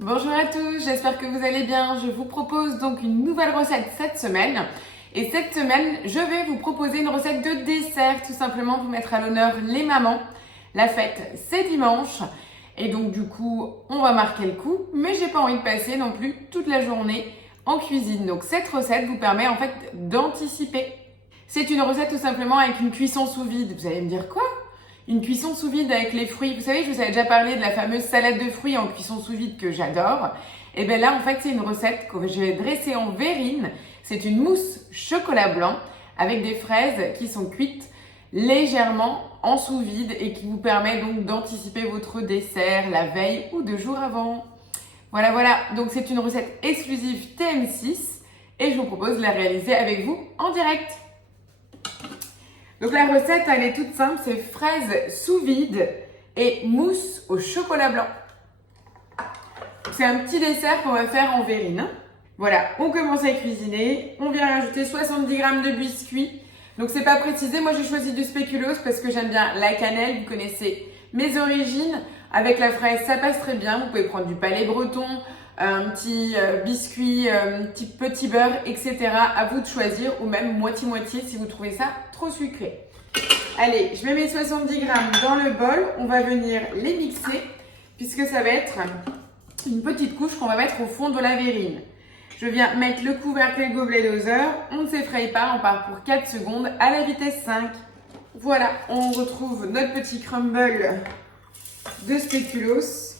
Bonjour à tous, j'espère que vous allez bien. Je vous propose donc une nouvelle recette cette semaine. Et cette semaine, je vais vous proposer une recette de dessert, tout simplement pour mettre à l'honneur les mamans. La fête, c'est dimanche. Et donc du coup, on va marquer le coup. Mais j'ai pas envie de passer non plus toute la journée en cuisine. Donc cette recette vous permet en fait d'anticiper. C'est une recette tout simplement avec une cuisson sous vide. Vous allez me dire quoi? Une cuisson sous vide avec les fruits. Vous savez, je vous avais déjà parlé de la fameuse salade de fruits en cuisson sous vide que j'adore. Et bien là, en fait, c'est une recette que je vais dresser en verrine. C'est une mousse chocolat blanc avec des fraises qui sont cuites légèrement en sous vide et qui vous permet donc d'anticiper votre dessert la veille ou 2 jours avant. Voilà. Donc c'est une recette exclusive TM6 et je vous propose de la réaliser avec vous en direct. Donc la recette, elle est toute simple, c'est fraises sous vide et mousse au chocolat blanc. C'est un petit dessert qu'on va faire en verrine. Voilà, on commence à cuisiner. On vient rajouter 70 g de biscuits. Donc c'est pas précisé, moi j'ai choisi du spéculoos parce que j'aime bien la cannelle, vous connaissez mes origines. Avec la fraise, ça passe très bien. Vous pouvez prendre du palais breton, un petit biscuit, un petit beurre, etc. À vous de choisir, ou même moitié-moitié si vous trouvez ça trop sucré. Allez, je mets mes 70 g dans le bol. On va venir les mixer puisque ça va être une petite couche qu'on va mettre au fond de la verrine. Je viens mettre le couvercle et le gobelet doseur. On ne s'effraie pas, on part pour 4 secondes à la vitesse 5. Voilà, on retrouve notre petit crumble de spéculoos.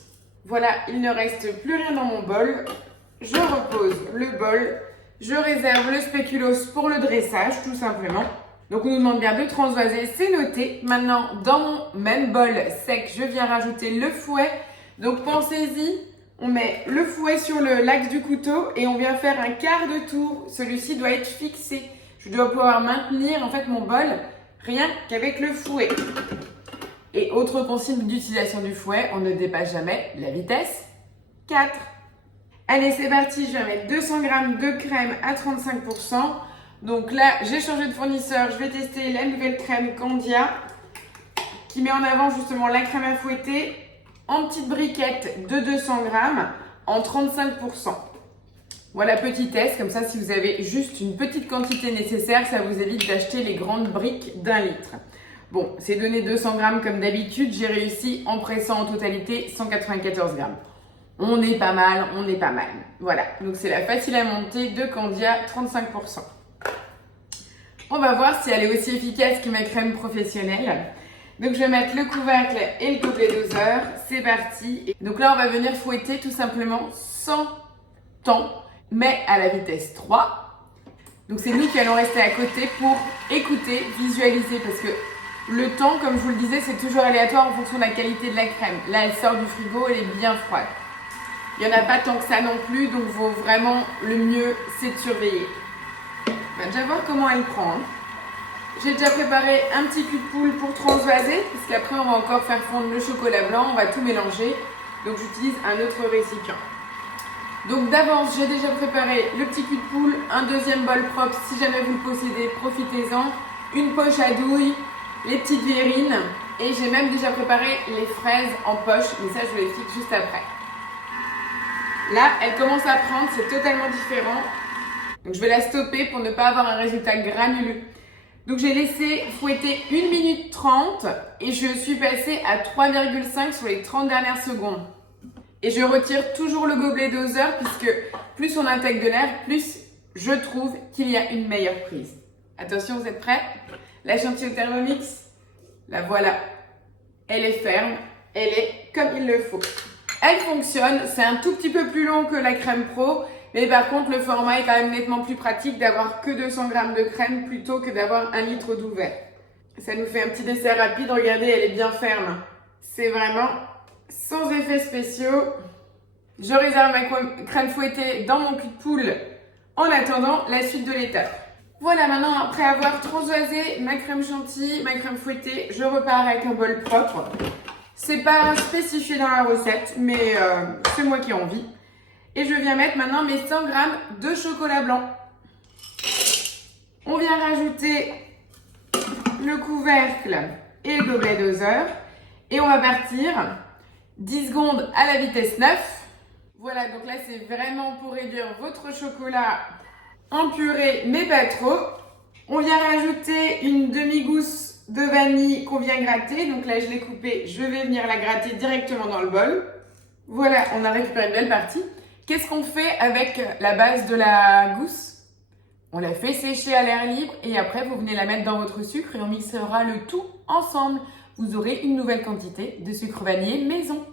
Voilà, il ne reste plus rien dans mon bol. Je repose le bol. Je réserve le spéculoos pour le dressage, tout simplement. Donc on nous demande bien de transvaser, c'est noté. Maintenant, dans mon même bol sec, je viens rajouter le fouet. Donc pensez-y, on met le fouet sur l'axe du couteau et on vient faire un quart de tour. Celui-ci doit être fixé. Je dois pouvoir maintenir en fait mon bol rien qu'avec le fouet. Et autre consigne d'utilisation du fouet, on ne dépasse jamais la vitesse 4. Allez, c'est parti, je vais mettre 200 g de crème à 35%. Donc là, j'ai changé de fournisseur, je vais tester la nouvelle crème Candia qui met en avant justement la crème à fouetter en petite briquette de 200 g en 35%. Voilà, petit test, comme ça si vous avez juste une petite quantité nécessaire, ça vous évite d'acheter les grandes briques d'1 litre. Bon, c'est donné 200 g comme d'habitude, j'ai réussi en pressant en totalité 194 g. On est pas mal. Voilà, donc c'est la facile à monter de Candia, 35%. On va voir si elle est aussi efficace que ma crème professionnelle. Donc je vais mettre le couvercle et le gobelet doseur, c'est parti. Donc là on va venir fouetter tout simplement sans temps, mais à la vitesse 3. Donc c'est nous qui allons rester à côté pour écouter, visualiser, parce que le temps, comme je vous le disais, c'est toujours aléatoire en fonction de la qualité de la crème. Là elle sort du frigo, elle est bien froide. Il n'y en a pas tant que ça non plus, donc vraiment le mieux c'est de surveiller. On va déjà voir comment elle prend. J'ai déjà préparé un petit cul de poule pour transvaser, parce qu'après on va encore faire fondre le chocolat blanc, on va tout mélanger. Donc j'utilise un autre récipient. Donc d'avance, j'ai déjà préparé le petit cul de poule, un deuxième bol propre, si jamais vous le possédez, profitez-en. Une poche à douille, les petites verrines, et j'ai même déjà préparé les fraises en poche, mais ça je vous l'explique juste après. Là, elle commence à prendre, c'est totalement différent. Donc je vais la stopper pour ne pas avoir un résultat granuleux. Donc j'ai laissé fouetter 1 minute 30 et je suis passée à 3,5 sur les 30 dernières secondes. Et je retire toujours le gobelet doseur puisque plus on intègre de l'air, plus je trouve qu'il y a une meilleure prise. Attention, vous êtes prêts? La chantilly au Thermomix, la voilà. Elle est ferme, elle est comme il le faut. Elle fonctionne, c'est un tout petit peu plus long que la crème pro. Mais par contre, le format est quand même nettement plus pratique d'avoir que 200 g de crème plutôt que d'avoir 1 litre d'ouvert. Ça nous fait un petit dessert rapide. Regardez, elle est bien ferme. C'est vraiment sans effets spéciaux. Je réserve ma crème fouettée dans mon cul de poule en attendant la suite de l'étape. Voilà, maintenant, après avoir transvasé ma crème chantilly, ma crème fouettée, je repars avec un bol propre. C'est pas spécifié dans la recette, mais c'est moi qui ai envie. Et je viens mettre maintenant mes 100 g de chocolat blanc. On vient rajouter le couvercle et le gobelet doseur. Et on va partir 10 secondes à la vitesse 9. Voilà, donc là c'est vraiment pour réduire votre chocolat en purée, mais pas trop. On vient rajouter une demi-gousse de vanille qu'on vient gratter. Donc là je l'ai coupée, je vais venir la gratter directement dans le bol. Voilà, on a récupéré une belle partie. Qu'est-ce qu'on fait avec la base de la gousse? On la fait sécher à l'air libre et après vous venez la mettre dans votre sucre et on mixera le tout ensemble. Vous aurez une nouvelle quantité de sucre vanillé maison.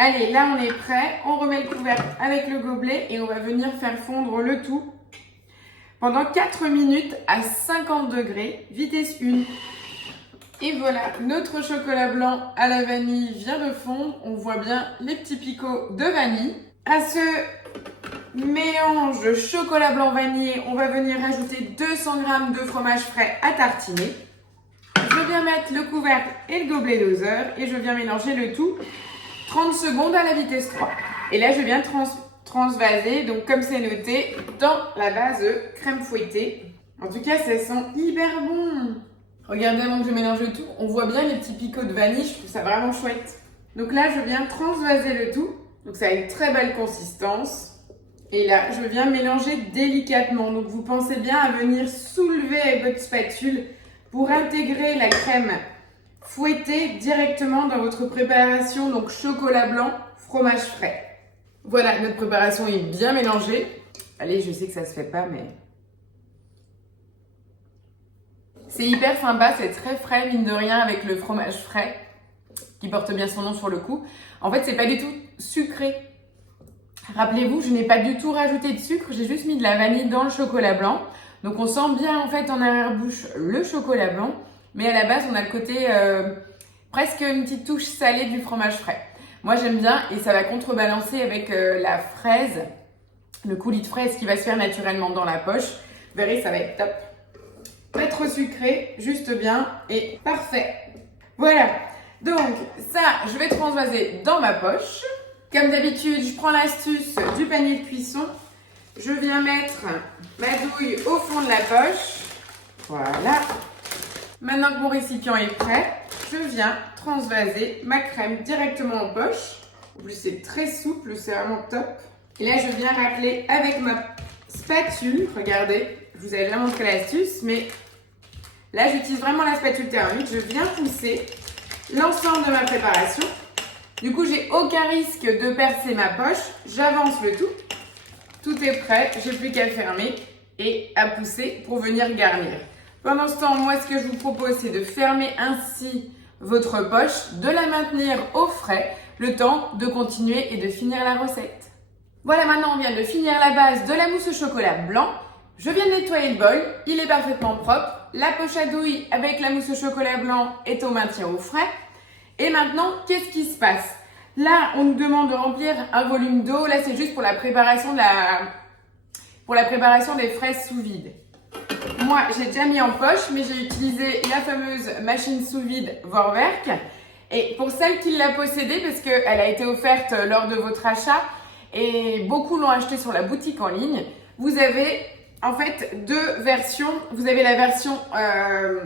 Allez, là on est prêt. On remet le couvercle avec le gobelet et on va venir faire fondre le tout pendant 4 minutes à 50 degrés, vitesse 1. Et voilà, notre chocolat blanc à la vanille vient de fondre. On voit bien les petits picots de vanille. À ce mélange chocolat blanc vanillé, on va venir rajouter 200 g de fromage frais à tartiner. Je viens mettre le couvercle et le gobelet doseur et je viens mélanger le tout 30 secondes à la vitesse 3. Et là, je viens transvaser, donc comme c'est noté, dans la base crème fouettée. En tout cas, ça sent hyper bon. Regardez, avant que je mélange le tout, on voit bien les petits picots de vanille, je trouve ça vraiment chouette. Donc là, je viens transvaser le tout. Donc ça a une très belle consistance. Et là, je viens mélanger délicatement. Donc vous pensez bien à venir soulever avec votre spatule pour intégrer la crème fouettée directement dans votre préparation. Donc chocolat blanc, fromage frais. Voilà, notre préparation est bien mélangée. Allez, je sais que ça se fait pas, mais... C'est hyper sympa, c'est très frais, mine de rien, avec le fromage frais, qui porte bien son nom sur le coup. En fait, c'est pas du tout sucré. Rappelez-vous, je n'ai pas du tout rajouté de sucre, j'ai juste mis de la vanille dans le chocolat blanc. Donc on sent bien en fait en arrière-bouche le chocolat blanc, mais à la base on a le côté presque une petite touche salée du fromage frais. Moi j'aime bien et ça va contrebalancer avec la fraise, le coulis de fraise qui va se faire naturellement dans la poche. Vous verrez, ça va être top. Pas trop sucré, juste bien et parfait. Voilà, donc ça je vais transvaser dans ma poche. Comme d'habitude, je prends l'astuce du panier de cuisson. Je viens mettre ma douille au fond de la poche. Voilà. Maintenant que mon récipient est prêt, je viens transvaser ma crème directement en poche. En plus, c'est très souple, c'est vraiment top. Et là, je viens racler avec ma spatule. Regardez, je vous avais déjà montré l'astuce, mais là, j'utilise vraiment la spatule thermique. Je viens pousser l'ensemble de ma préparation. Du coup, j'ai aucun risque de percer ma poche. J'avance le tout. Tout est prêt. J'ai plus qu'à fermer et à pousser pour venir garnir. Pendant ce temps, moi, ce que je vous propose, c'est de fermer ainsi votre poche, de la maintenir au frais, le temps de continuer et de finir la recette. Voilà, maintenant, on vient de finir la base de la mousse au chocolat blanc. Je viens de nettoyer le bol. Il est parfaitement propre. La poche à douille avec la mousse au chocolat blanc est au maintien au frais. Et maintenant, qu'est-ce qui se passe? Là, on nous demande de remplir un volume d'eau. Là, c'est juste pour la préparation des fraises sous vide. Moi, j'ai déjà mis en poche, mais j'ai utilisé la fameuse machine sous vide Vorwerk. Et pour celle qui l'a possédée, parce qu'elle a été offerte lors de votre achat, et beaucoup l'ont achetée sur la boutique en ligne, vous avez en fait deux versions. Vous avez la version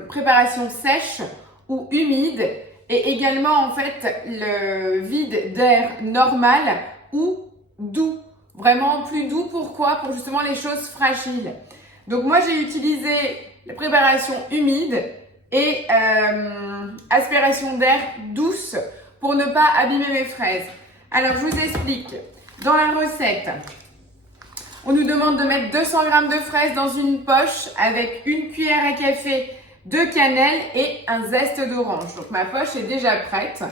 préparation sèche ou humide, et également en fait le vide d'air normal ou doux. Vraiment plus doux, pourquoi? Pour justement les choses fragiles. Donc moi j'ai utilisé la préparation humide et aspiration d'air douce pour ne pas abîmer mes fraises. Alors je vous explique. Dans la recette, on nous demande de mettre 200 g de fraises dans une poche avec une cuillère à café de cannelle et un zeste d'orange. Donc ma poche est déjà prête.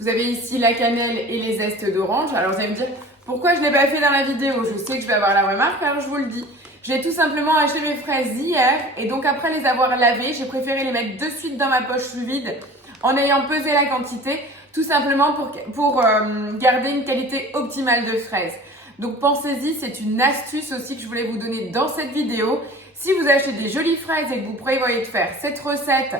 Vous avez ici la cannelle et les zestes d'orange. Alors vous allez me dire, pourquoi je ne l'ai pas fait dans la vidéo? Je sais que je vais avoir la remarque, alors je vous le dis. J'ai tout simplement acheté mes fraises hier et donc après les avoir lavées, j'ai préféré les mettre de suite dans ma poche sous vide en ayant pesé la quantité, tout simplement pour garder une qualité optimale de fraises. Donc pensez-y, c'est une astuce aussi que je voulais vous donner dans cette vidéo. Si vous achetez des jolies fraises et que vous prévoyez de faire cette recette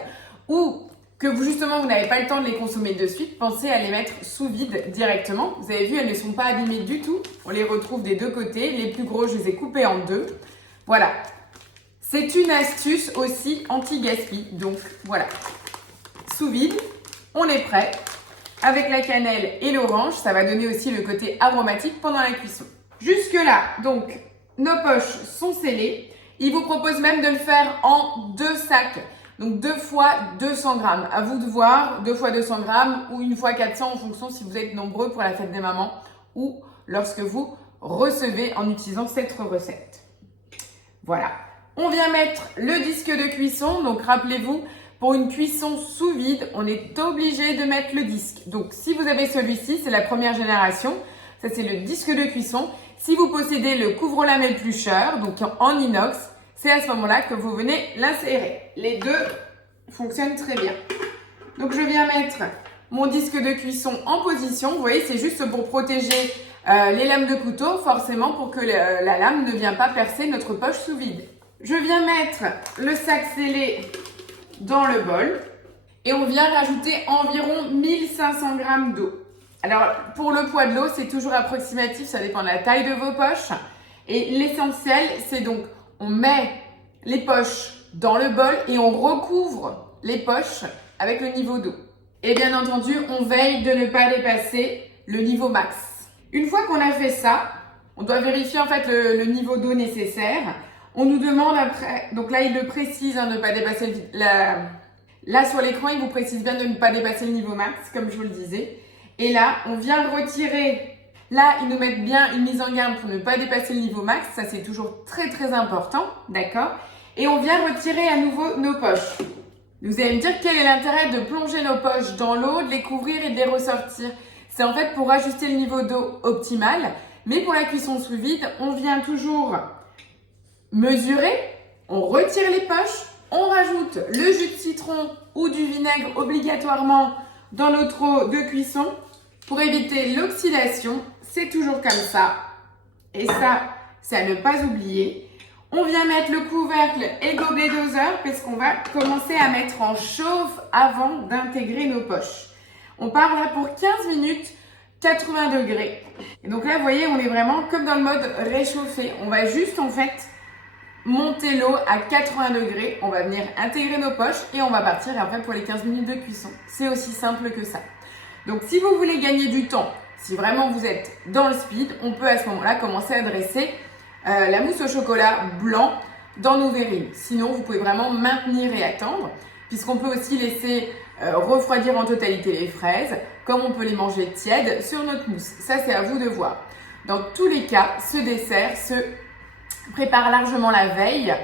ou que vous n'avez pas le temps de les consommer de suite, pensez à les mettre sous vide directement. Vous avez vu, elles ne sont pas abîmées du tout. On les retrouve des deux côtés. Les plus gros, je les ai coupés en deux. Voilà. C'est une astuce aussi anti-gaspi. Donc voilà. Sous vide, on est prêt. avec la cannelle et l'orange. Ça va donner aussi le côté aromatique pendant la cuisson. Jusque là, donc, nos poches sont scellées. Il vous propose même de le faire en 2 sacs. Donc 2 fois 200 grammes. À vous de voir, 2 fois 200 grammes ou 1 fois 400 en fonction si vous êtes nombreux pour la fête des mamans ou lorsque vous recevez en utilisant cette recette. Voilà. On vient mettre le disque de cuisson. Donc rappelez-vous, pour une cuisson sous vide, on est obligé de mettre le disque. Donc si vous avez celui-ci, c'est la première génération. Ça c'est le disque de cuisson. Si vous possédez le couvre-lame éplucheur, donc en inox, c'est à ce moment-là que vous venez l'insérer. Les deux fonctionnent très bien. Donc je viens mettre mon disque de cuisson en position. Vous voyez, c'est juste pour protéger les lames de couteau, forcément pour que la lame ne vienne pas percer notre poche sous vide. Je viens mettre le sac scellé dans le bol et on vient rajouter environ 1500 g d'eau. Alors pour le poids de l'eau, c'est toujours approximatif, ça dépend de la taille de vos poches. Et l'essentiel, c'est donc on met les poches dans le bol et on recouvre les poches avec le niveau d'eau. Et bien entendu, on veille de ne pas dépasser le niveau max. Une fois qu'on a fait ça, on doit vérifier en fait le niveau d'eau nécessaire. On nous demande après, donc là il le précise, de ne pas dépasser là sur l'écran, il vous précise bien de ne pas dépasser le niveau max, comme je vous le disais. Et là, on vient retirer. Là, ils nous mettent bien une mise en garde pour ne pas dépasser le niveau max. Ça, c'est toujours très, très important. D'accord? Et on vient retirer à nouveau nos poches. Vous allez me dire quel est l'intérêt de plonger nos poches dans l'eau, de les couvrir et de les ressortir. C'est en fait pour ajuster le niveau d'eau optimal. Mais pour la cuisson sous vide, on vient toujours mesurer. On retire les poches. On rajoute le jus de citron ou du vinaigre obligatoirement dans notre eau de cuisson. Pour éviter l'oxydation, c'est toujours comme ça. Et ça, c'est à ne pas oublier. On vient mettre le couvercle et le gobelet doseur parce qu'on va commencer à mettre en chauffe avant d'intégrer nos poches. On part là pour 15 minutes, 80 degrés. Et donc là, vous voyez, on est vraiment comme dans le mode réchauffé. On va juste en fait monter l'eau à 80 degrés. On va venir intégrer nos poches et on va partir après pour les 15 minutes de cuisson. C'est aussi simple que ça. Donc si vous voulez gagner du temps, si vraiment vous êtes dans le speed, on peut à ce moment-là commencer à dresser la mousse au chocolat blanc dans nos verrines. Sinon, vous pouvez vraiment maintenir et attendre, puisqu'on peut aussi laisser refroidir en totalité les fraises, comme on peut les manger tièdes sur notre mousse. Ça, c'est à vous de voir. Dans tous les cas, ce dessert se prépare largement la veille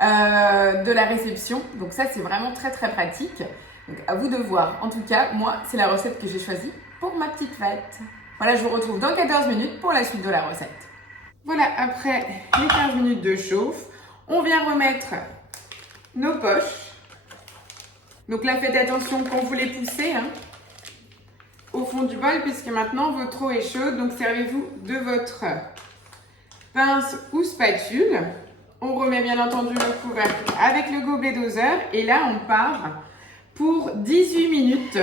de la réception. Donc ça, c'est vraiment très très pratique. Donc à vous de voir. En tout cas, moi, c'est la recette que j'ai choisie pour ma petite fête. Voilà, je vous retrouve dans 14 minutes pour la suite de la recette. Voilà, après les 15 minutes de chauffe, on vient remettre nos poches. Donc là, faites attention quand vous les poussez au fond du bol, puisque maintenant votre eau est chaude. Donc servez-vous de votre pince ou spatule. On remet bien entendu le couvercle avec le gobelet doseur. Et là, on part pour 18 minutes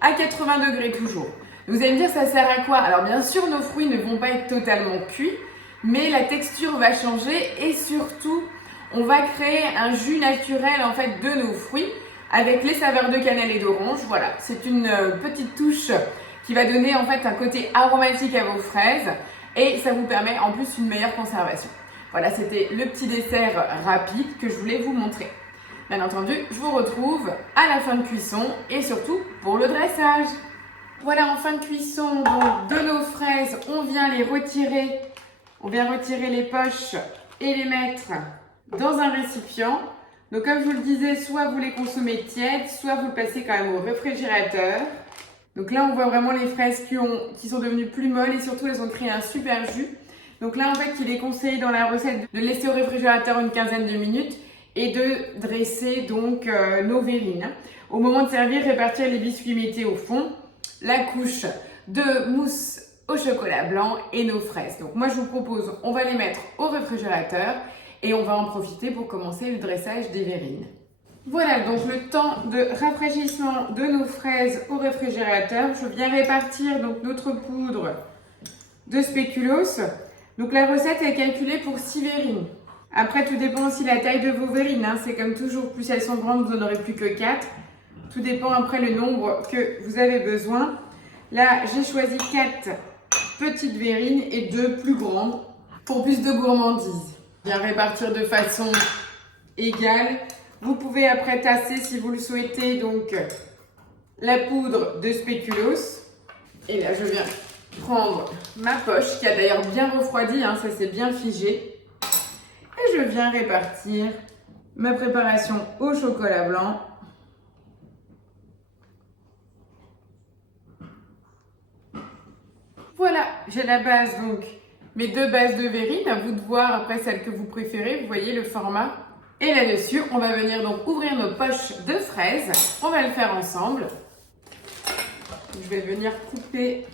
à 80 degrés toujours. Vous allez me dire, ça sert à quoi? Alors bien sûr, nos fruits ne vont pas être totalement cuits, mais la texture va changer et surtout, on va créer un jus naturel en fait de nos fruits avec les saveurs de cannelle et d'orange. Voilà, c'est une petite touche qui va donner en fait un côté aromatique à vos fraises et ça vous permet en plus une meilleure conservation. Voilà, c'était le petit dessert rapide que je voulais vous montrer. Bien entendu, je vous retrouve à la fin de cuisson et surtout pour le dressage. Voilà, en fin de cuisson donc, de nos fraises, on vient les retirer. On vient retirer les poches et les mettre dans un récipient. Donc comme je vous le disais, soit vous les consommez tièdes, soit vous le passez quand même au réfrigérateur. Donc là, on voit vraiment les fraises qui sont devenues plus molles et surtout, elles ont créé un super jus. Donc là, en fait, il est conseillé dans la recette de laisser au réfrigérateur une quinzaine de minutes et de dresser donc nos verrines. Au moment de servir, répartir les biscuits métés au fond, la couche de mousse au chocolat blanc et nos fraises. Donc moi, je vous propose, on va les mettre au réfrigérateur et on va en profiter pour commencer le dressage des verrines. Voilà, donc le temps de rafraîchissement de nos fraises au réfrigérateur. Je viens répartir donc notre poudre de spéculoos. Donc la recette est calculée pour 6 verrines. Après, tout dépend aussi de la taille de vos verrines. C'est comme toujours, plus elles sont grandes, vous n'en aurez plus que 4. Tout dépend après le nombre que vous avez besoin. Là, j'ai choisi 4 petites verrines et 2 plus grandes pour plus de gourmandise. Bien répartir de façon égale. Vous pouvez après tasser si vous le souhaitez, donc la poudre de spéculoos. Et là, je viens prendre ma poche qui a d'ailleurs bien refroidi, hein, ça s'est bien figé. Et je viens répartir ma préparation au chocolat blanc. Voilà, j'ai la base, donc mes 2 bases de verrine. À vous de voir après celle que vous préférez. Vous voyez le format. Et là-dessus, on va venir donc ouvrir nos poches de fraises. On va le faire ensemble. Je vais venir couper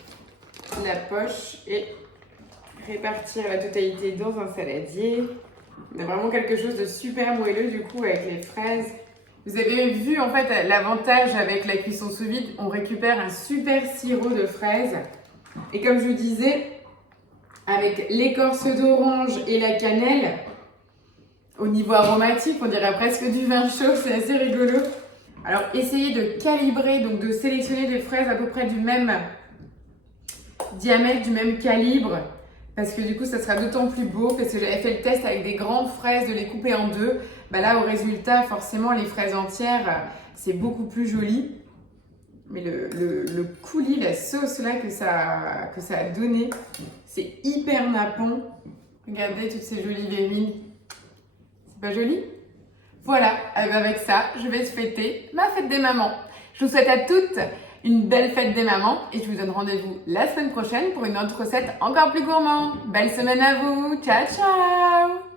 la poche et répartir la totalité dans un saladier. On a vraiment quelque chose de super moelleux du coup avec les fraises. Vous avez vu en fait l'avantage avec la cuisson sous vide, on récupère un super sirop de fraises. Et comme je vous disais, avec l'écorce d'orange et la cannelle, au niveau aromatique, on dirait presque du vin chaud, c'est assez rigolo. Alors essayez de calibrer, donc de sélectionner des fraises à peu près du même diamètre, du même calibre, parce que du coup ça sera d'autant plus beau, parce que j'avais fait le test avec des grandes fraises, de les couper en 2. Bah là au résultat, forcément les fraises entières, c'est beaucoup plus joli. Mais le coulis, la sauce là que ça a donné, c'est hyper nappant. Regardez toutes ces jolies verrines. C'est pas joli? Voilà, avec ça, je vais fêter ma fête des mamans. Je vous souhaite à toutes une belle fête des mamans et je vous donne rendez-vous la semaine prochaine pour une autre recette encore plus gourmande. Belle semaine à vous, ciao ciao!